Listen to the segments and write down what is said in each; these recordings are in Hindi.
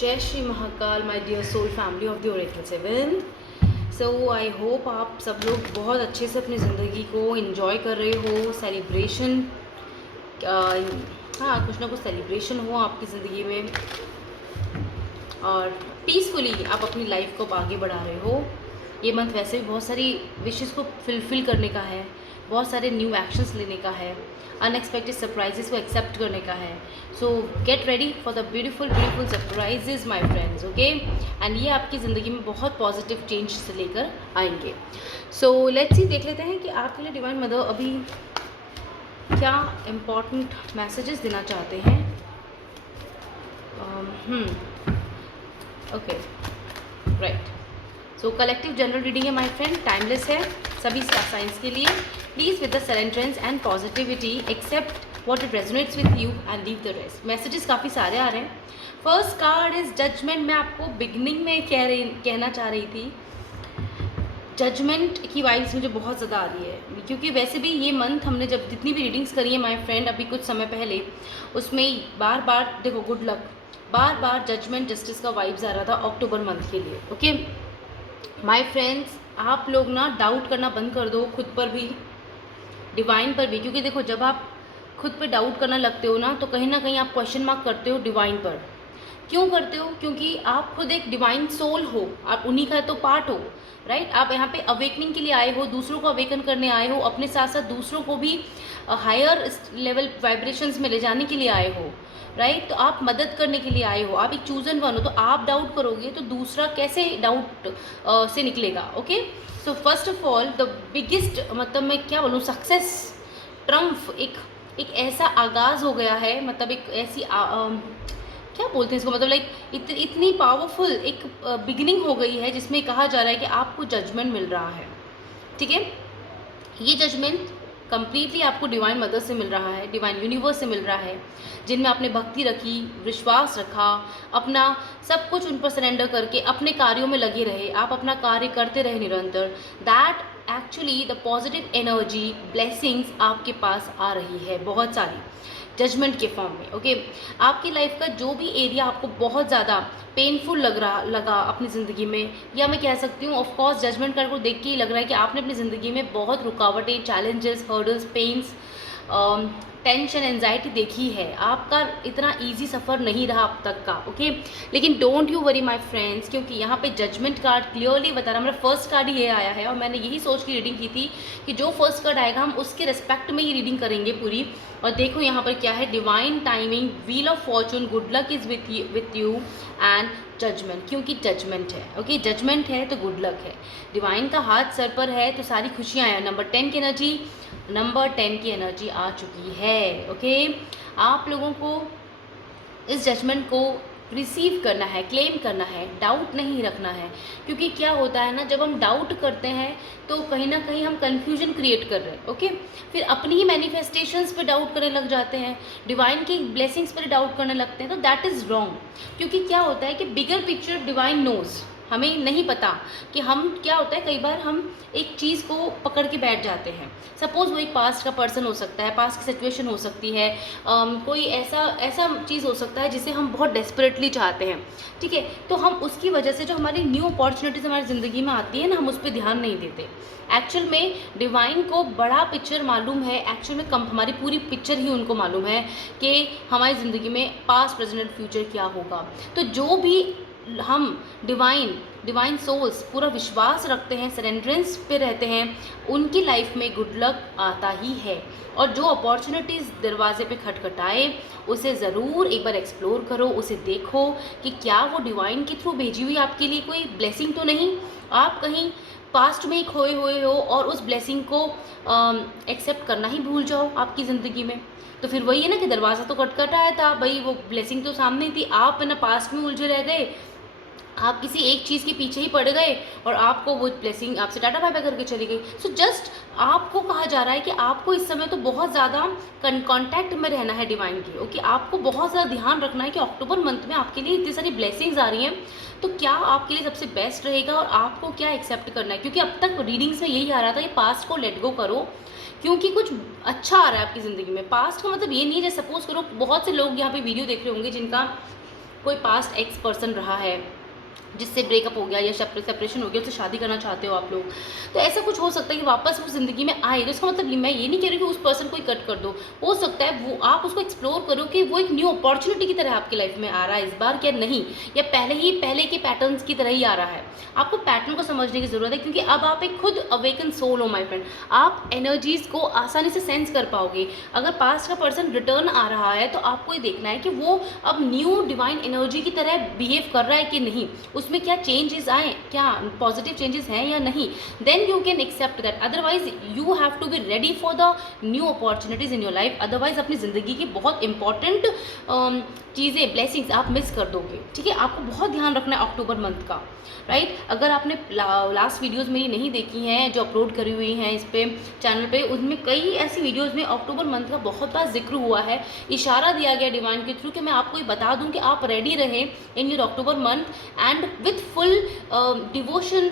जय Shri Mahakal my dear soul family of the oracle 7। So I hope आप सब लोग बहुत अच्छे से अपनी ज़िंदगी को एंजॉय कर रहे हो। सेलिब्रेशन, हाँ, कुछ ना कुछ सेलिब्रेशन हो आपकी ज़िंदगी में और पीसफुली आप अपनी लाइफ को आगे बढ़ा रहे हो। ये मंथ वैसे भी बहुत सारी विशेज़ को फुलफ़िल करने का है, बहुत सारे न्यू एक्शंस लेने का है, अनएक्सपेक्टेड सरप्राइजेस को एक्सेप्ट करने का है। सो get ready for the beautiful beautiful surprises my friends, okay. And ये आपकी ज़िंदगी में बहुत पॉजिटिव चेंज से लेकर आएंगे। सो लेट्स सी, देख लेते हैं कि आपके लिए डिवाइन मदर अभी क्या इम्पोर्टेंट मैसेजेस देना चाहते हैं। Okay, right. So collective general reading है माय फ्रेंड, टाइमलेस है सभी स्टार साइंस के लिए। Please with the surrenderance and positivity accept what it resonates with you and leave the rest. Messages काफ़ी सारे आ रहे हैं। First card is judgement. मैं आपको बिगनिंग में कहना चाह रही थी, जजमेंट की वाइब्स मुझे बहुत ज़्यादा आ रही है, क्योंकि वैसे भी ये मंथ हमने जब जितनी भी रीडिंग्स करी है माय फ्रेंड अभी कुछ समय पहले, उसमें बार बार देखो गुड लक, बार बार जजमेंट जस्टिस का वाइब्स आ रहा था अक्टूबर मंथ के लिए। ओके माय फ्रेंड्स, आप लोग ना डाउट करना बंद कर दो, खुद पर भी डिवाइन पर भी, क्योंकि देखो जब आप खुद पे डाउट करना लगते हो ना तो कहीं ना कहीं आप क्वेश्चन मार्क करते हो डिवाइन पर। क्यों करते हो? क्योंकि आप खुद एक डिवाइन सोल हो, आप उन्हीं का तो पार्ट हो, राइट। आप यहाँ पे अवेकनिंग के लिए आए हो, दूसरों को अवेकन करने आए हो, अपने साथ साथ दूसरों को भी हायर लेवल वाइब्रेशंस में ले जाने के लिए आए हो, राइट। तो आप मदद करने के लिए आए हो, आप एक चूजन वन हो। तो आप डाउट करोगे तो दूसरा कैसे डाउट से निकलेगा? Okay, so first of all the biggest, मतलब मैं क्या बोलूँ, सक्सेस ट्रम्फ, एक ऐसा आगाज़ हो गया है, मतलब एक ऐसी क्या बोलते हैं इसको, मतलब लाइक इतनी पावरफुल एक बिगिनिंग हो गई है जिसमें कहा जा रहा है कि आपको जजमेंट मिल रहा है। ठीक है, ये जजमेंट कंप्लीटली आपको डिवाइन मदर से मिल रहा है, डिवाइन यूनिवर्स से मिल रहा है, जिनमें आपने भक्ति रखी, विश्वास रखा, अपना सब कुछ उन पर सरेंडर करके अपने कार्यों में लगे रहे, आप अपना कार्य करते रहे निरंतर। That actually the positive energy blessings आपके पास आ रही है बहुत सारी जजमेंट के फॉर्म में। ओके, आपकी लाइफ का जो भी एरिया आपको बहुत ज़्यादा पेनफुल लगा अपनी ज़िंदगी में, या मैं कह सकती हूँ ऑफ कोर्स जजमेंट कार्ड को देख के ही लग रहा है कि आपने अपनी ज़िंदगी में बहुत रुकावटें, challenges, hurdles, pains, tension, anxiety देखी है। आपका इतना इजी सफ़र नहीं रहा अब तक का। ओके, लेकिन don't you worry my friends, क्योंकि यहाँ पे जजमेंट कार्ड क्लियरली बता रहा है। मेरा फर्स्ट कार्ड ही ये आया है और मैंने यही सोच के रीडिंग की थी कि जो फर्स्ट कार्ड आएगा हम उसके रिस्पेक्ट में ही रीडिंग करेंगे पूरी। और देखो यहाँ पर क्या है, divine timing, wheel of fortune, good luck is with you and judgment, क्योंकि जजमेंट है। ओके, जजमेंट है तो गुड लक है, डिवाइन का हाथ सर पर है तो सारी खुशियाँ हैं। नंबर 10 की एनर्जी आ चुकी है। ओके, आप लोगों को इस जजमेंट को रिसीव करना है, क्लेम करना है, डाउट नहीं रखना है। क्योंकि क्या होता है ना, जब हम डाउट करते हैं तो कहीं ना कहीं हम कंफ्यूजन क्रिएट कर रहे हैं। ओके, फिर अपनी ही मैनिफेस्टेशंस पे डाउट करने लग जाते हैं, डिवाइन की ब्लेसिंग्स पर डाउट करने लगते हैं, तो दैट इज़ रॉन्ग। क्योंकि क्या होता है कि बिगर पिक्चर डिवाइन नोज, हमें नहीं पता कि हम, क्या होता है कई बार हम एक चीज़ को पकड़ के बैठ जाते हैं। सपोज़ वो एक पास्ट का पर्सन हो सकता है, पास्ट की सिचुएशन हो सकती है, कोई ऐसा चीज़ हो सकता है जिसे हम बहुत डेस्परेटली चाहते हैं। ठीक है, तो हम उसकी वजह से जो हमारी न्यू अपॉर्चुनिटीज़ हमारी ज़िंदगी में आती है ना, हम उस पर ध्यान नहीं देते। एक्चुअल में डिवाइन को बड़ा पिक्चर मालूम है, एक्चुअल में हमारी पूरी पिक्चर ही उनको मालूम है कि हमारी ज़िंदगी में पास्ट, प्रेजेंट, फ्यूचर क्या होगा। तो जो भी हम डिवाइन सोल्स पूरा विश्वास रखते हैं, सरेंडरेंस पे रहते हैं, उनकी लाइफ में गुड लक आता ही है। और जो अपॉर्चुनिटीज़ दरवाजे पे खटखटाए उसे ज़रूर एक बार एक्सप्लोर करो, उसे देखो कि क्या वो डिवाइन के थ्रू भेजी हुई आपके लिए कोई ब्लेसिंग तो नहीं। आप कहीं पास्ट में ही खोए हुए हो और उस ब्लेसिंग को एक्सेप्ट करना ही भूल जाओ आपकी ज़िंदगी में, तो फिर वही है ना कि दरवाज़ा तो खटखटाया था भाई, वो ब्लेसिंग तो सामने थी, आप है ना पास्ट में उलझे रह गए, आप किसी एक चीज़ के पीछे ही पड़ गए और आपको वो ब्लेसिंग आपसे टाटा बाय बाय करके चली गई। सो जस्ट आपको कहा जा रहा है कि आपको इस समय तो बहुत ज़्यादा कांटेक्ट में रहना है डिवाइन की। ओके, आपको बहुत ज़्यादा ध्यान रखना है कि अक्टूबर मंथ में आपके लिए इतनी सारी ब्लेसिंग्स आ रही हैं, तो क्या आपके लिए सबसे बेस्ट रहेगा और आपको क्या एक्सेप्ट करना है। क्योंकि अब तक रीडिंग्स में यही आ रहा था कि पास्ट को लेट गो करो, क्योंकि कुछ अच्छा आ रहा है आपकी ज़िंदगी में। पास्ट का मतलब ये नहीं है, जैसे सपोज करो बहुत से लोग यहाँ पे वीडियो देख रहे होंगे जिनका कोई पास्ट एक्स पर्सन रहा है जिससे ब्रेकअप हो गया या सेपरेशन हो गया, उससे शादी करना चाहते हो आप लोग, तो ऐसा कुछ हो सकता है कि वापस वो ज़िंदगी में आए। तो इसका मतलब मैं ये नहीं कह रही कि उस पर्सन को ही कट कर दो, हो सकता है वो आप उसको एक्सप्लोर करो कि वो एक न्यू अपॉर्चुनिटी की तरह आपकी लाइफ में आ रहा है इस बार क्या नहीं, या पहले के पैटर्न्स की तरह ही आ रहा है। आपको पैटर्न को समझने की ज़रूरत है, क्योंकि अब आप एक खुद अवेकन सोल हो माई फ्रेंड। आप एनर्जीज़ को आसानी से सेंस कर पाओगे। अगर पास्ट का पर्सन रिटर्न आ रहा है तो आपको ये देखना है कि वो अब न्यू डिवाइन एनर्जी की तरह बिहेव कर रहा है कि नहीं, उसमें क्या चेंजेस आए, क्या पॉजिटिव चेंजेस हैं या नहीं, then you can accept that. Otherwise you have to be ready for the new opportunities in your life. Otherwise अपनी ज़िंदगी की बहुत इंपॉर्टेंट चीज़ें, ब्लेसिंग्स आप मिस कर दोगे। ठीक है, आपको बहुत ध्यान रखना है अक्टूबर मंथ का, राइट। अगर आपने लास्ट वीडियोज़ मेरी नहीं देखी हैं जो अपलोड करी हुई हैं इस पे चैनल पे, उनमें कई ऐसी वीडियोज़ में अक्टूबर मंथ का बहुत बार जिक्र हुआ है, इशारा दिया गया डिवाइन के थ्रू कि मैं आपको ये बता दूं कि आप रेडी रहें in your October month and with full devotion,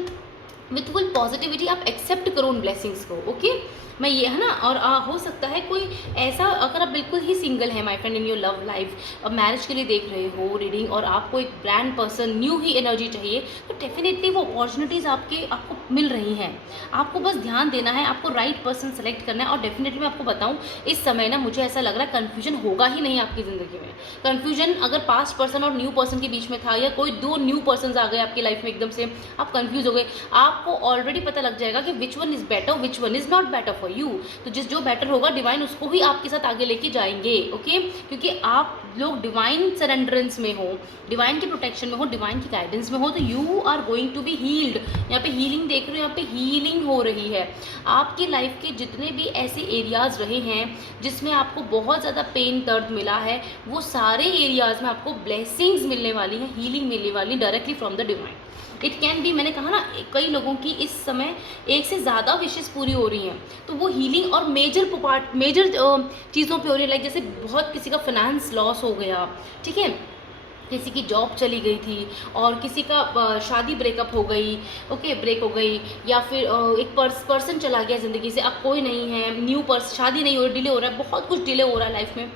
with full positivity आप एक्सेप्ट करो उन ब्लेसिंग्स को। ओके, मैं ये है ना। और हो सकता है कोई ऐसा, अगर आप बिल्कुल ही सिंगल है my friend in your love life, अब मैरिज के लिए देख रहे हो रीडिंग, और आपको एक ब्रांड पर्सन, न्यू ही एनर्जी चाहिए, तो डेफिनेटली वो अपॉर्चुनिटीज़ आपको मिल रही हैं। आपको बस ध्यान देना है, आपको राइट पर्सन सेलेक्ट करना है। और डेफिनेटली मैं आपको बताऊँ, इस समय ना मुझे ऐसा लग रहा है कन्फ्यूजन होगा ही नहीं आपकी ज़िंदगी में। कन्फ्यूजन अगर पास्ट पर्सन और न्यू पर्सन के बीच में था, या कोई दो न्यू पर्सन आ गए आपकी लाइफ में, एकदम से आप कन्फ्यूज हो गए, आपको ऑलरेडी पता लग जाएगा कि which one is better, which one is not better for you. तो जो बेटर होगा डिवाइन उसको ही आपके साथ आगे लेके जाएंगे। ओके, क्योंकि आप लोग डिवाइन सरेंडरेंस में हो, डिवाइन की प्रोटेक्शन में हो, डिवाइन की गाइडेंस में हो, तो you are going to be healed. यहाँ पे हीलिंग देख रहे हो, यहाँ पे हीलिंग हो रही है। आपकी लाइफ के जितने भी ऐसे एरियाज रहे हैं जिसमें आपको बहुत ज़्यादा पेन दर्द मिला है, वो सारे एरियाज में आपको ब्लेसिंग्स मिलने वाली हैं, हीलिंग मिलने वाली directly from the divine. It can be, मैंने कहा ना, कई लोगों की इस समय एक से ज़्यादा विशेष पूरी हो रही हैं, तो वो हीलिंग और मेजर चीज़ों पे हो रही है। लाइक जैसे बहुत किसी का फाइनेंस लॉस हो गया, ठीक है, किसी की जॉब चली गई थी, और किसी का शादी ब्रेकअप हो गई, ओके ब्रेक हो गई, या फिर एक पर्सन चला गया ज़िंदगी से, अब कोई नहीं है, न्यू शादी नहीं हो रही, डिले हो रहा है, बहुत कुछ डिले हो रहा है लाइफ में।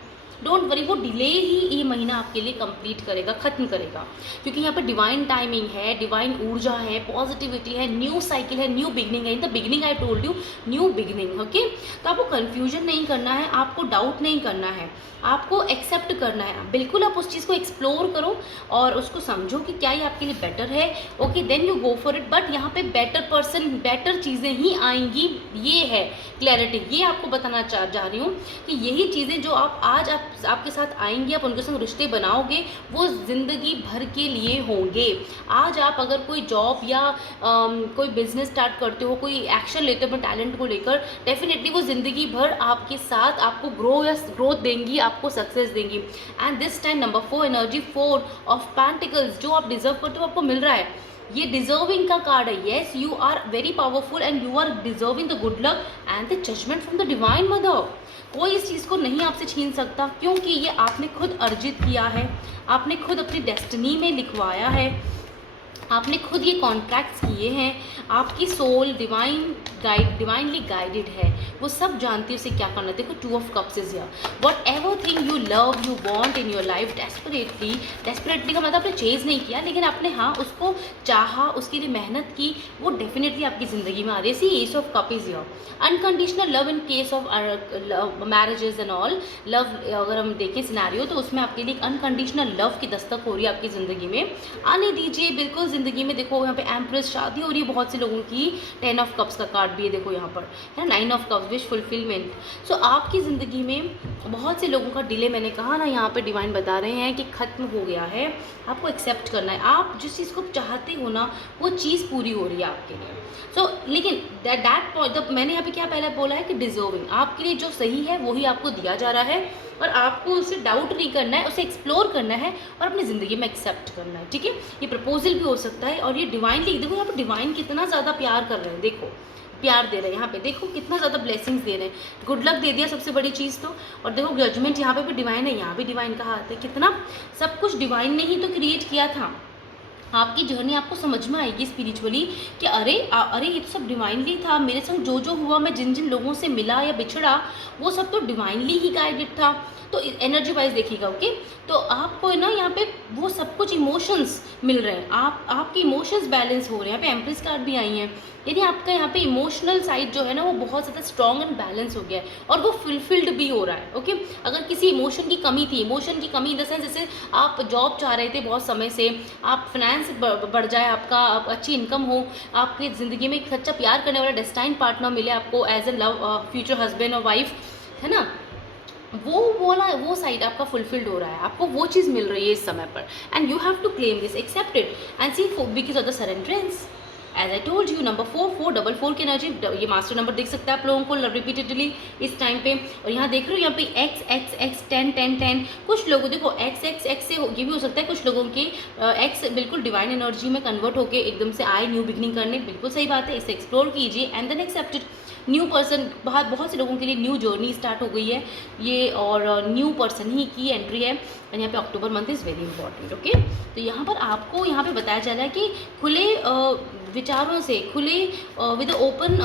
डोंट वरी, वो डिले ही ये महीना आपके लिए कंप्लीट करेगा, ख़त्म करेगा, क्योंकि यहाँ पे डिवाइन टाइमिंग है, डिवाइन ऊर्जा है, पॉजिटिविटी है, न्यू साइकिल है, न्यू बिगनिंग है। In the beginning I told you new beginning. Okay, तो आपको कन्फ्यूजन नहीं करना है, आपको डाउट नहीं करना है, आपको एक्सेप्ट करना है। बिल्कुल आप उस चीज़ को एक्सप्लोर करो और उसको समझो कि क्या ये आपके लिए बेटर है। Okay, then you go for it. But यहाँ पे बेटर पर्सन, बेटर चीज़ें ही आएंगी, ये है क्लैरिटी। ये आपको बताना चाह रही हूँ कि यही चीज़ें जो आपके साथ आएंगी, आप उनके संग रिश्ते बनाओगे, वो ज़िंदगी भर के लिए होंगे। आज आप अगर कोई जॉब या कोई बिजनेस स्टार्ट करते हो, कोई एक्शन लेते हो अपने टैलेंट को लेकर, डेफिनेटली वो ज़िंदगी भर आपके साथ आपको ग्रोथ देंगी, आपको सक्सेस देंगी। And this time number 4 energy, 4 of pentacles, जो आप डिजर्व करते हो आपको मिल रहा है। ये डिजर्विंग का कार्ड है। Yes, you are very powerful and you are deserving the good luck and the judgment from the divine mother. कोई इस चीज़ को नहीं आपसे छीन सकता, क्योंकि ये आपने खुद अर्जित किया है, आपने खुद अपनी डेस्टिनी में लिखवाया है, आपने खुद ये कॉन्ट्रैक्ट्स किए हैं। आपकी सोल डिवाइनली गाइडेड है, वो सब जानती है उसे क्या करना है। देखो 2 of cups is here. What ever thing you love, you want in your life desperately का मतलब आपने चेज नहीं किया, लेकिन आपने हाँ उसको चाहा, उसके लिए मेहनत की, वो डेफिनेटली आपकी ज़िंदगी में आ रही है। See ace of cup is here. Unconditional love in case of marriages and all love, अगर हम देखें सिनेरियो, तो उसमें आपके लिए एक अनकंडीशनल लव की दस्तक हो रही है आपकी ज़िंदगी में। आने दीजिए बिल्कुल ज़िंदगी में। देखो यहाँ पे एम्प्रेस, शादी हो रही है बहुत से लोगों की। 10 ऑफ कप्स का कार्ड भी है, देखो यहाँ पर है 9 ऑफ कप्स, विश फुलफिलमेंट। सो आपकी ज़िंदगी में बहुत से लोगों का डिले, मैंने कहा ना, यहाँ पे डिवाइन बता रहे हैं कि ख़त्म हो गया है। आपको एक्सेप्ट करना है, आप जिस चीज़ को चाहते हो ना, वो चीज़ पूरी हो रही है आपके लिए। सो लेकिन दैट पॉइंट, मैंने यहाँ पे क्या पहले बोला है कि डिजर्विंग, आपके लिए जो सही है वही आपको दिया जा रहा है, और आपको उसे डाउट नहीं करना है, उसे एक्सप्लोर करना है और अपनी ज़िंदगी में एक्सेप्ट करना है। ठीक है, ये प्रपोजल भी हो सकता है, और ये डिवाइनली, देखो यहाँ पर डिवाइन कितना ज़्यादा प्यार कर रहे हैं, देखो प्यार दे रहे हैं यहाँ पे, देखो कितना ज़्यादा ब्लेसिंग्स दे रहे हैं। गुड लक दे दिया सबसे बड़ी चीज़ तो, और देखो जजमेंट यहाँ पे भी डिवाइन है, यहाँ भी डिवाइन का हाथ है। कितना सब कुछ डिवाइन ने ही तो क्रिएट किया था। आपकी जर्नी आपको समझ में आएगी स्पिरिचुअली कि अरे ये तो सब डिवाइनली था, मेरे संग जो जो हुआ, मैं जिन जिन लोगों से मिला या बिछड़ा, वो सब तो डिवाइनली ही गाइडेड था। तो एनर्जी वाइज देखिएगा, ओके। तो आपको है ना यहाँ पे वो सब कुछ इमोशंस मिल रहे हैं, आपके इमोशंस बैलेंस हो रहे हैं। यहाँ पे एम्प्रेस कार्ड भी आई हैं, यानी आपका यहाँ पे इमोशनल साइड जो है ना वो बहुत ज़्यादा स्ट्रॉन्ग एंड बैलेंस हो गया है और वो फुलफिल्ड भी हो रहा है, ओके। अगर किसी इमोशन की कमी थी, इमोशन की कमी इन द सेंस जैसे आप जॉब चाह रहे थे बहुत समय से, आप फाइनेंस बढ़ जाए, आपका अच्छी इनकम हो, आपकी ज़िंदगी में एक सच्चा प्यार करने वाला डेस्टाइन पार्टनर मिले आपको as a love future husband और वाइफ, है ना, वो साइड आपका फुलफिल्ड हो रहा है, आपको वो चीज़ मिल रही है इस समय पर, and you have to claim this, accept it and see because of the surrenderance. As I told you, number 4 की एनर्जी, ये मास्टर नंबर देख सकते हैं आप लोगों को रिपीटेडली इस टाइम पे। और यहाँ देख रहे हो यहाँ पे एक्स एक्स एक्स 10 10 10, कुछ लोगों देखो एक्स एक्स एक्स से ये भी हो सकता है, कुछ लोगों के एक्स बिल्कुल डिवाइन एनर्जी में कन्वर्ट होकर एकदम से आए न्यू बिगनिंग करने, बिल्कुल सही बात है, इसे एक्सप्लोर कीजिए and then accept it. New person, बहुत से लोगों के लिए न्यू जर्नी स्टार्ट हो गई है ये, और न्यू पर्सन ही की एंट्री है, और यहाँ पे October month is very important, okay. तो यहाँ पर आपको यहाँ पे बताया जा रहा है कि खुले विचारों से, खुले with open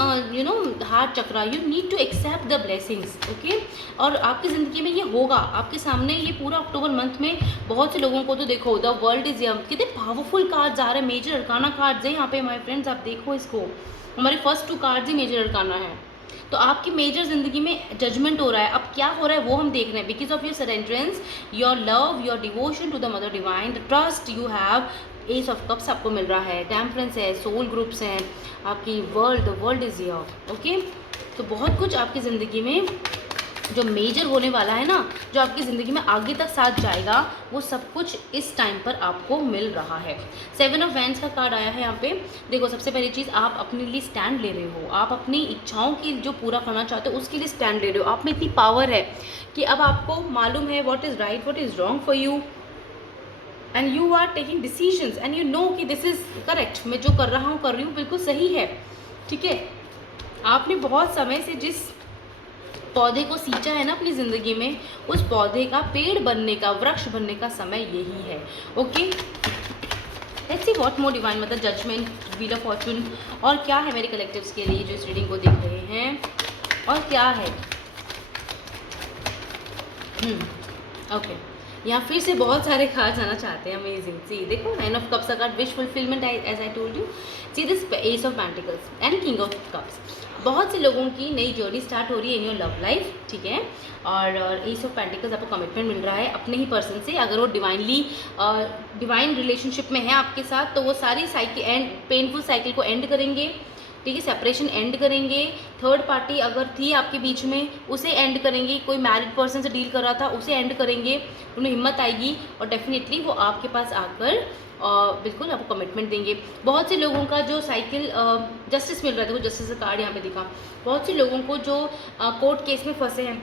heart chakra, you need to accept the blessings, okay. और आपकी ज़िंदगी में ये होगा, आपके सामने ये पूरा अक्टूबर मंथ में बहुत से लोगों को तो देखो द वर्ल्ड इज कितने पावरफुल कार्ड्स आ रहे हैं, मेजर अरकाना कार्ड्स हैं यहाँ पे माय फ्रेंड्स, आप देखो इसको, हमारे फर्स्ट 2 कार्ड्स ही मेजर अरकाना है। तो आपकी मेजर ज़िंदगी में जजमेंट हो रहा है, अब क्या हो रहा है वो हम देख रहे हैं, because of your surrenderance, your love, your devotion to the mother divine, the trust you have, ace of cups आपको मिल रहा है, टेम्परेंस है, सोल ग्रुप्स हैं, आपकी the world is your, okay. तो बहुत कुछ आपकी ज़िंदगी में जो मेजर होने वाला है ना, जो आपकी ज़िंदगी में आगे तक साथ जाएगा, वो सब कुछ इस टाइम पर आपको मिल रहा है। 7 ऑफ वैंड्स का कार्ड आया है यहाँ पे। देखो सबसे पहली चीज़, आप अपने लिए स्टैंड ले रहे हो, आप अपनी इच्छाओं की जो पूरा करना चाहते हो उसके लिए स्टैंड ले रहे हो। आप में इतनी पावर है कि अब आपको मालूम है what is right, what is wrong for you, and you are taking decisions and you know कि दिस इज़ करेक्ट, मैं जो कर रहा हूँ कर रही हूँ बिल्कुल सही है, ठीक है। आपने बहुत समय से जिस पौधे को सींचा है ना अपनी ज़िंदगी में, उस पौधे का पेड़ बनने का, वृक्ष बनने का समय यही है, okay. Let's see what more divine mother, judgment, wheel of fortune, और क्या है मेरे कलेक्टिव्स के लिए जो इस रीडिंग को देख रहे हैं, और क्या है। ओके, यहाँ फिर से बहुत सारे कार्ड्स आना चाहते हैं, अमेजिंग। सी देखो 9 ऑफ कप्स का card, wish fulfilment, as I told you. See this ace of pentacles and king of cups. बहुत से लोगों की नई जर्नी स्टार्ट हो रही है इन योर लव लाइफ, ठीक है। और एस ऑफ पेंटिकल्स आपको कमिटमेंट मिल रहा है अपने ही पर्सन से, अगर वो डिवाइन रिलेशनशिप में है आपके साथ, तो वो सारी साइकिल एंड पेनफुल साइकिल को एंड करेंगे, ठीक है, सेपरेशन एंड करेंगे। थर्ड पार्टी अगर थी आपके बीच में उसे एंड करेंगे, कोई मैरिड पर्सन से डील कर रहा था उसे एंड करेंगे, उन्हें हिम्मत आएगी और डेफिनेटली वो आपके पास आकर बिल्कुल आपको कमिटमेंट देंगे। बहुत से लोगों का जो साइकिल जस्टिस मिल रहा था, वो जस्टिस का कार्ड यहाँ पे दिखा। बहुत से लोगों को जो कोर्ट केस में फंसे हैं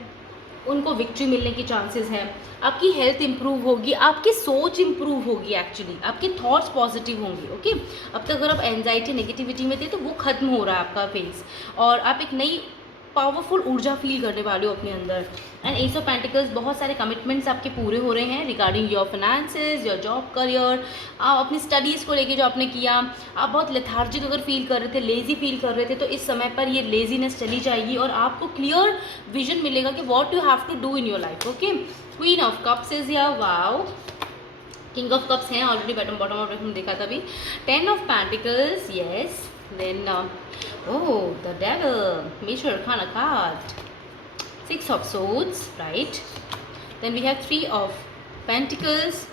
उनको विक्ट्री मिलने की चांसेस हैं। आपकी हेल्थ इंप्रूव होगी, आपकी सोच इंप्रूव होगी, एक्चुअली आपके थॉट्स पॉजिटिव होंगे, ओके। अब तक अगर आप एंजाइटी नेगेटिविटी में थे तो वो खत्म हो रहा है आपका फेज, और आप एक नई पावरफुल ऊर्जा फील करने वाले हो अपने अंदर। एंड एस ऑफ पेंटिकल्स, बहुत सारे कमिटमेंट्स आपके पूरे हो रहे हैं regarding your finances, your job, career, आप अपनी स्टडीज़ को लेके जो आपने किया, आप बहुत लेथार्जिक अगर फील कर रहे थे, लेजी फील कर रहे थे, तो इस समय पर ये लेजीनेस चली जाएगी और आपको क्लियर विजन मिलेगा कि what you have to do in your life, okay. Queen of cups is here, wow. King of cups हैं ऑलरेडी, बॉटम ऑफ हम देखा था अभी। 10 of pentacles, yes. Then the devil, major arcana card. 6 of swords, right? Then we have 3 of pentacles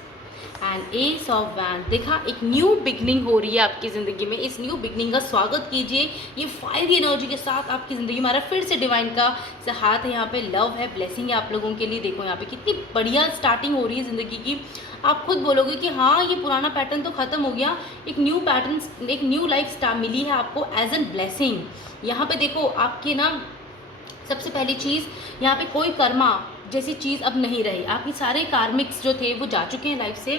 and ace of wands. देखा, एक न्यू बिगनिंग हो रही है आपकी ज़िंदगी में। इस न्यू बिगनिंग का स्वागत कीजिए, ये फायरी एनर्जी के साथ आपकी ज़िंदगी में आ रहा है। फिर से डिवाइन का हाथ है यहाँ पे, लव है, ब्लेसिंग है आप लोगों के लिए। देखो यहाँ पे कितनी बढ़िया स्टार्टिंग हो रही है ज़िंदगी की। आप खुद बोलोगे कि हाँ ये पुराना पैटर्न तो ख़त्म हो गया, एक न्यू पैटर्न, एक न्यू लाइफ स्टार मिली है आपको एज एन ब्लेसिंग। यहाँ पे देखो आपके ना सबसे पहली चीज़, यहाँ पे कोई कर्मा जैसी चीज़ अब नहीं रही, आपके सारे कार्मिक्स जो थे वो जा चुके हैं लाइफ से,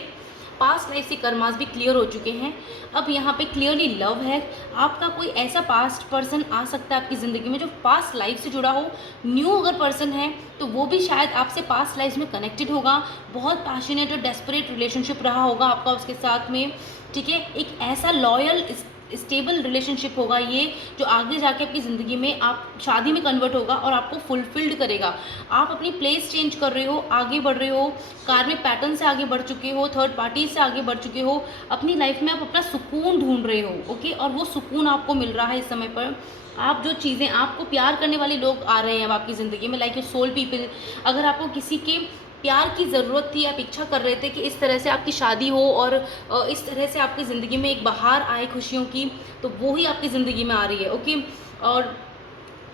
पास्ट लाइफ से कर्मास भी क्लियर हो चुके हैं। अब यहाँ पे क्लियरली लव है। आपका कोई ऐसा पास्ट पर्सन आ सकता है आपकी ज़िंदगी में जो पास्ट लाइफ से जुड़ा हो। न्यू अगर पर्सन है तो वो भी शायद आपसे पास्ट लाइफ में कनेक्टेड होगा, बहुत पैशनेट और डेस्परेट रिलेशनशिप रहा होगा आपका उसके साथ में, ठीक है। एक ऐसा लॉयल स्टेबल रिलेशनशिप होगा ये, जो आगे जाके आपकी ज़िंदगी में आप शादी में कन्वर्ट होगा और आपको फुलफिल्ड करेगा। आप अपनी प्लेस चेंज कर रहे हो, आगे बढ़ रहे हो, कार्मिक पैटर्न से आगे बढ़ चुके हो, थर्ड पार्टी से आगे बढ़ चुके हो, अपनी लाइफ में आप अपना सुकून ढूंढ रहे हो, ओके। और वो सुकून आपको मिल रहा है इस समय पर। आप जो चीज़ें, आपको प्यार करने वाले लोग आ रहे हैं अब आपकी ज़िंदगी में, लाइक योर सोल पीपल। अगर आपको किसी के प्यार की ज़रूरत थी, आप इच्छा कर रहे थे कि इस तरह से आपकी शादी हो और इस तरह से आपकी ज़िंदगी में एक बहार आए खुशियों की, तो वो ही आपकी ज़िंदगी में आ रही है, ओके। और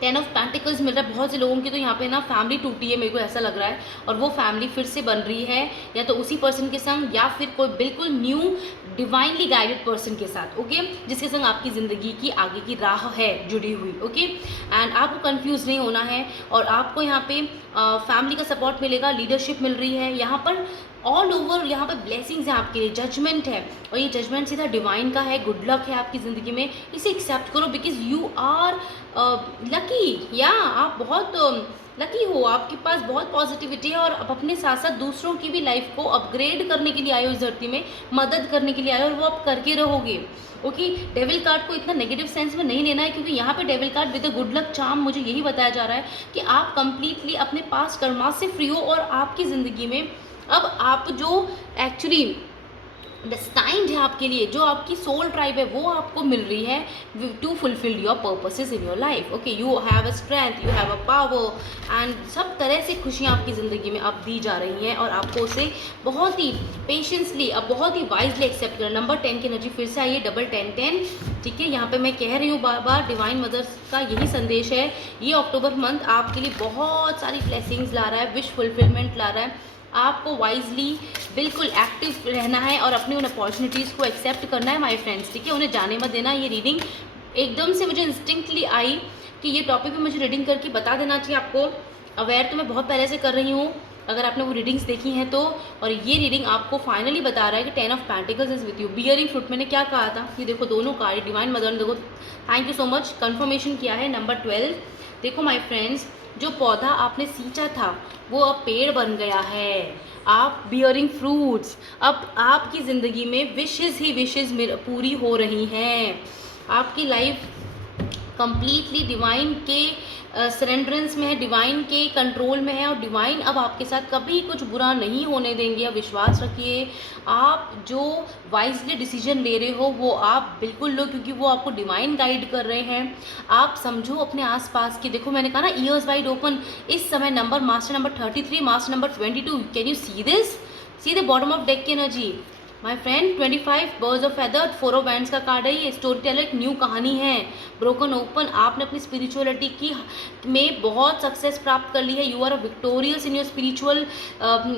10 ऑफ पेंटिकल्स मिल रहा है बहुत से लोगों की, तो यहाँ पे ना फैमिली टूटी है, मेरे को ऐसा लग रहा है, और वो फैमिली फिर से बन रही है, या तो उसी पर्सन के संग या फिर कोई बिल्कुल न्यू डिवाइनली गाइडेड पर्सन के साथ, ओके, जिसके संग आपकी ज़िंदगी की आगे की राह है जुड़ी हुई, ओके। एंड आपको कंफ्यूज नहीं होना है, और आपको यहाँ पे फैमिली का सपोर्ट मिलेगा, लीडरशिप मिल रही है यहाँ पर ऑल ओवर। यहाँ पे ब्लेसिंग्स हैं आपके लिए, जजमेंट है, और ये जजमेंट सीधा डिवाइन का है, गुड लक है आपकी ज़िंदगी में। इसे एक्सेप्ट करो बिकॉज यू आर लकी, या आप बहुत लकी हो, आपके पास बहुत पॉजिटिविटी है, और आप अपने साथ साथ दूसरों की भी लाइफ को अपग्रेड करने के लिए आए हो इस धरती में, मदद करने के लिए आए हो, और वो आप करके रहोगे, ओके। डेविल कार्ड को इतना नेगेटिव सेंस में नहीं लेना है, क्योंकि यहाँ पे devil card with a good luck charm मुझे यही बताया जा रहा है कि आप कंप्लीटली अपने पास कर्मा से फ्री हो, और आपकी ज़िंदगी में अब आप जो एक्चुअली डेस्टाइन्ड है आपके लिए, जो आपकी सोल ट्राइब है, वो आपको मिल रही है to fulfil your purposes in your life, okay. You have a strength, you have a power, and सब तरह से खुशियाँ आपकी ज़िंदगी में अब दी जा रही हैं, और आपको उसे बहुत ही पेशेंसली, अब बहुत ही वाइजली एक्सेप्ट करना। नंबर 10 की एनर्जी फिर से आई है, डबल 10 10, ठीक है। यहाँ पे मैं कह रही हूँ बार बार, डिवाइन मदर्स का यही संदेश है, ये अक्टूबर मंथ आपके लिए बहुत सारी ब्लेसिंग्स ला रहा है, विश फुलफिलमेंट ला रहा है। आपको वाइजली बिल्कुल एक्टिव रहना है, और अपनी उन अपॉर्चुनिटीज़ को एक्सेप्ट करना है माय फ्रेंड्स, ठीक है। उन्हें जाने मत देना। ये रीडिंग एकदम से मुझे इंस्टिंक्टली आई कि ये टॉपिक पे मुझे रीडिंग करके बता देना चाहिए आपको। अवेयर तो मैं बहुत पहले से कर रही हूँ, अगर आपने वो रीडिंग्स देखी हैं तो, और ये रीडिंग आपको फाइनली बता रहा है कि 10 of pentacles is with you. Bearing fruit मैंने क्या कहा था, ये देखो दोनों कार्ड, डिवाइन मदर ने देखो, thank you so much, confirmation किया है। नंबर 12, देखो माई फ्रेंड्स, जो पौधा आपने सींचा था वो अब पेड़ बन गया है, आप बियरिंग फ्रूट्स। अब आपकी ज़िंदगी में विशेज़ ही विशेज़ पूरी हो रही हैं। आपकी लाइफ कंप्लीटली डिवाइन के सरेंडरेंस में है, डिवाइन के कंट्रोल में है, और डिवाइन अब आपके साथ कभी कुछ बुरा नहीं होने देंगे। अब विश्वास रखिए, आप जो वाइजली डिसीजन ले रहे हो वो आप बिल्कुल लो, क्योंकि वो आपको डिवाइन गाइड कर रहे हैं। आप समझो अपने आसपास की, देखो मैंने कहा ना ईयर्स वाइड ओपन, इस समय number master number 33, master number 22, can you see this, see the bottom of deck की energy my friend. 25 birds of feather, 4 of wands का कार्ड है, ये स्टोरी टेलर एक न्यू कहानी है, ब्रोकन ओपन। आपने अपनी स्पिरिचुअलिटी की में बहुत सक्सेस प्राप्त कर ली है, you are victorious in your spiritual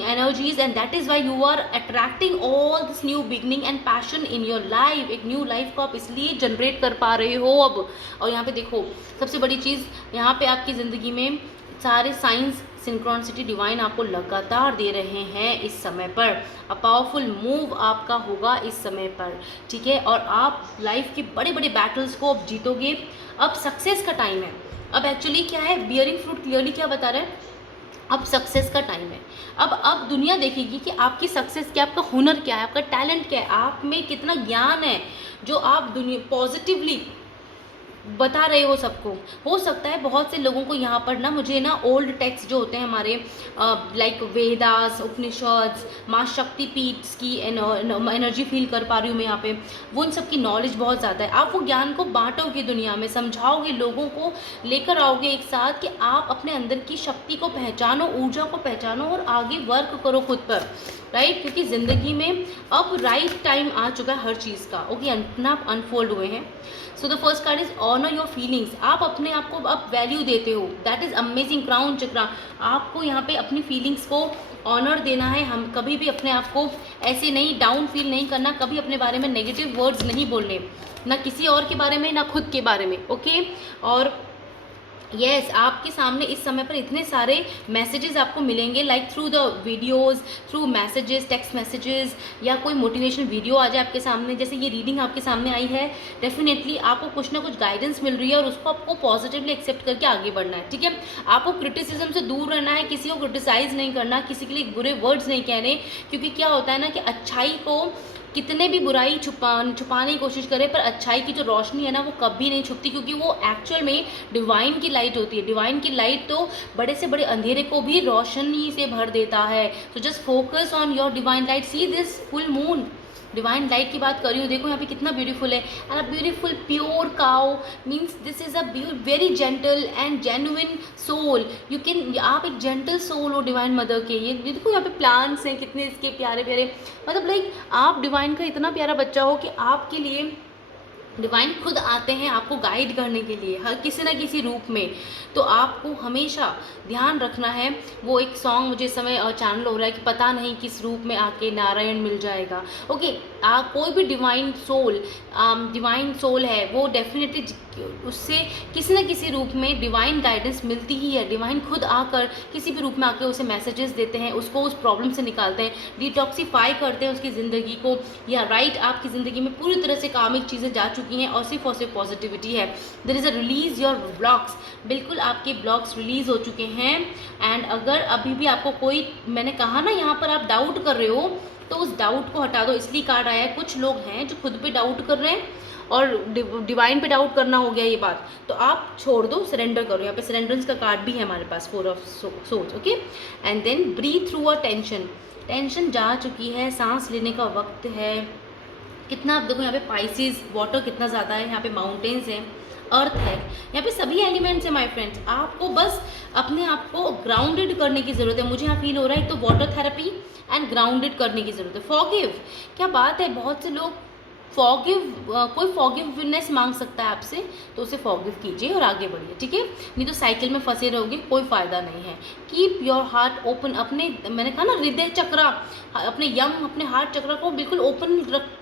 energies, and that is why you are attracting all this new beginning and passion in your life. एक न्यू लाइफ को आप इसलिए जनरेट कर पा रहे हो अब। और यहाँ पे देखो सबसे बड़ी चीज़, यहाँ पे आपकी ज़िंदगी में सारे साइंस, सिंक्रोनिसिटी डिवाइन आपको लगातार दे रहे हैं इस समय पर। अ पावरफुल मूव आपका होगा इस समय पर, ठीक है। और आप लाइफ के बड़े बड़े बैटल्स को अब जीतोगे। अब सक्सेस का टाइम है। अब एक्चुअली क्या है, बियरिंग फ्रूट क्लियरली क्या बता रहा है, अब सक्सेस का टाइम है। अब दुनिया देखेगी कि आपकी सक्सेस क्या, आपका हुनर क्या है, आपका टैलेंट क्या है, आप में कितना ज्ञान है, जो आप दुनिया पॉजिटिवली बता रहे हो सबको। हो सकता है बहुत से लोगों को यहाँ पर ना, मुझे ना ओल्ड टेक्स्ट जो होते हैं हमारे लाइक वेदास, उपनिषद्स, माँ शक्ति पीठ्स की एनर्जी फील कर पा रही हूँ मैं यहाँ पे, वो उन सब की नॉलेज बहुत ज़्यादा है। आप वो ज्ञान को बांटोगे दुनिया में, समझाओगे, लोगों को लेकर आओगे एक साथ, कि आप अपने अंदर की शक्ति को पहचानो, ऊर्जा को पहचानो, और आगे वर्क करो खुद पर, राइट। क्योंकि ज़िंदगी में अब राइट टाइम आ चुका है हर चीज़ का, ओके। अपना अनफोल्ड हुए हैं। So the first card is honour your feelings. आप अपने आप को अब वैल्यू देते हो, that is amazing. Crown chakra, आपको यहाँ पे अपनी फीलिंग्स को ऑनर देना है। हम कभी भी अपने आप को ऐसे नहीं डाउन फील नहीं करना, कभी अपने बारे में नेगेटिव वर्ड्स नहीं बोलने, ना किसी और के बारे में ना खुद के बारे में, ओके। और यस आपके सामने इस समय पर इतने सारे मैसेजेस आपको मिलेंगे, like through the videos, through messages, text messages, या कोई मोटिवेशनल वीडियो आ जाए आपके सामने, जैसे ये रीडिंग आपके सामने आई है। डेफिनेटली आपको कुछ ना कुछ गाइडेंस मिल रही है और उसको आपको पॉजिटिवली एक्सेप्ट करके आगे बढ़ना है, ठीक है। आपको क्रिटिसिज्म से दूर रहना है, किसी को क्रिटिसाइज नहीं करना, किसी के लिए बुरे वर्ड्स नहीं कहने, क्योंकि क्या होता है ना कि अच्छाई को कितने भी बुराई छुपाने की कोशिश करे, पर अच्छाई की जो रोशनी है ना वो कभी नहीं छुपती, क्योंकि वो एक्चुअल में डिवाइन की लाइट होती है। डिवाइन की लाइट तो बड़े से बड़े अंधेरे को भी रोशनी से भर देता है। तो just focus on your divine light, see this full moon, divine light की बात कर रही हूँ, देखो यहाँ पे कितना ब्यूटीफुल है। And a beautiful pure cow means this is a very gentle and genuine soul. You can, आप एक जेंटल सोल हो डिवाइन मदर के। ये देखो यहाँ पे प्लांट्स हैं कितने इसके प्यारे प्यारे, मतलब लाइक आप डिवाइन का इतना प्यारा बच्चा हो कि आपके लिए डिवाइन खुद आते हैं आपको गाइड करने के लिए, हर किसी न किसी रूप में। तो आपको हमेशा ध्यान रखना है। वो एक सॉन्ग मुझे इस समय चैनल हो रहा है कि पता नहीं किस रूप में आके नारायण मिल जाएगा। ओके, कोई भी डिवाइन सोल है वो डेफिनेटली उससे किसी न किसी रूप में डिवाइन गाइडेंस मिलती ही है। डिवाइन खुद आकर किसी भी रूप में आके उसे मैसेजेस देते हैं, उसको उस प्रॉब्लम से निकालते हैं, डिटॉक्सीफाई करते हैं उसकी ज़िंदगी को। या राइट, आपकी ज़िंदगी में पूरी तरह से कामिक चीज़ें जा चुकी हैं और सिर्फ पॉजिटिविटी है। There is a release your blocks, बिल्कुल आपके ब्लॉक्स रिलीज़ हो चुके हैं। एंड अगर अभी भी आपको कोई, मैंने कहा ना यहाँ पर आप डाउट कर रहे हो, तो उस डाउट को हटा दो। इसलिए कार्ड आया है, कुछ लोग हैं जो खुद पे डाउट कर रहे हैं और डिवाइन पे डाउट करना हो गया ये बात, तो आप छोड़ दो, सरेंडर करो। यहाँ पे सरेंडरेंस का कार्ड भी है हमारे पास, 4 of swords. Okay, and then breathe through a tension जा चुकी है, सांस लेने का वक्त है। कितना आप देखो यहाँ पे पाइसेस, वाटर कितना ज़्यादा है, यहाँ पे माउंटेन्स हैं, अर्थ है, यहाँ पे सभी एलिमेंट्स हैं माय फ्रेंड्स। आपको बस अपने आप को ग्राउंडेड करने की ज़रूरत है। मुझे यहाँ फील हो रहा है तो वाटर थेरेपी एंड ग्राउंडेड करने की ज़रूरत है। फॉरगिव, क्या बात है, बहुत से लोग कोई फॉरगिवनेस मांग सकता है आपसे, तो उसे फॉरगिव कीजिए और आगे बढ़िए, ठीक है। नहीं तो साइकिल में फंसे रहोगे, कोई फ़ायदा नहीं है। कीप योर हार्ट ओपन, अपने, मैंने कहा ना हृदय चक्र, अपने हार्ट चक्र को बिल्कुल ओपन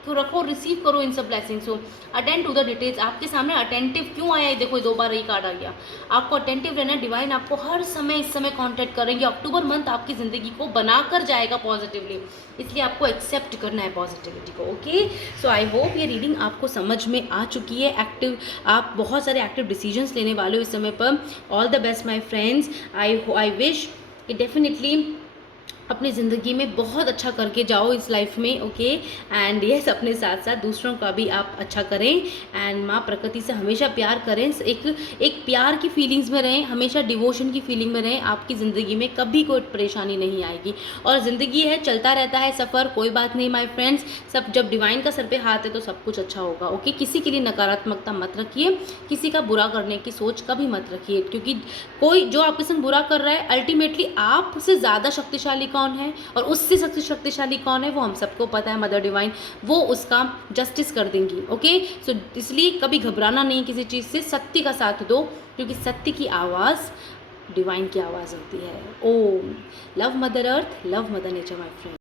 रखो, रिसीव करो इन सब ब्लेसिंग्स को। अटेंड टू द डिटेल्स, आपके सामने अटेंटिव क्यों आया है, देखो 2 बार यही कार्ड आ गया। आपको अटेंटिव रहना, डिवाइन आपको हर समय इस समय कॉन्टैक्ट करेंगे। अक्टूबर मंथ आपकी ज़िंदगी को बनाकर जाएगा पॉजिटिवली, इसलिए आपको एक्सेप्ट करना है पॉजिटिविटी को। ओके, सो आई होप ये रीडिंग आपको समझ में आ चुकी है। आप बहुत सारे एक्टिव डिसीजंस लेने वाले हो इस समय पर। All the best my friends, I wish कि डेफिनेटली अपनी ज़िंदगी में बहुत अच्छा करके जाओ इस लाइफ में। ओके, एंड यस, अपने साथ साथ दूसरों का भी आप अच्छा करें। एंड माँ प्रकृति से हमेशा प्यार करें, एक प्यार की फीलिंग्स में रहें, हमेशा डिवोशन की फीलिंग में रहें। आपकी ज़िंदगी में कभी कोई परेशानी नहीं आएगी। और ज़िंदगी है, चलता रहता है सफ़र, कोई बात नहीं माय फ्रेंड्स। सब जब डिवाइन का सर पे हाथ है तो सब कुछ अच्छा होगा। ओके, किसी के लिए नकारात्मकता मत रखिए, किसी का बुरा करने की सोच कभी मत रखिए, क्योंकि कोई जो आपके संग बुरा कर रहा है, अल्टीमेटली आपसे ज़्यादा शक्तिशाली कौन है और उससे सबसे शक्तिशाली कौन है वो हम सबको पता है, मदर डिवाइन, वो उसका जस्टिस कर देंगी। ओके, सो इसलिए कभी घबराना नहीं किसी चीज़ से, सत्य का साथ दो, क्योंकि सत्य की आवाज़ डिवाइन की आवाज़ होती है। Om, love mother earth, love mother nature my friend.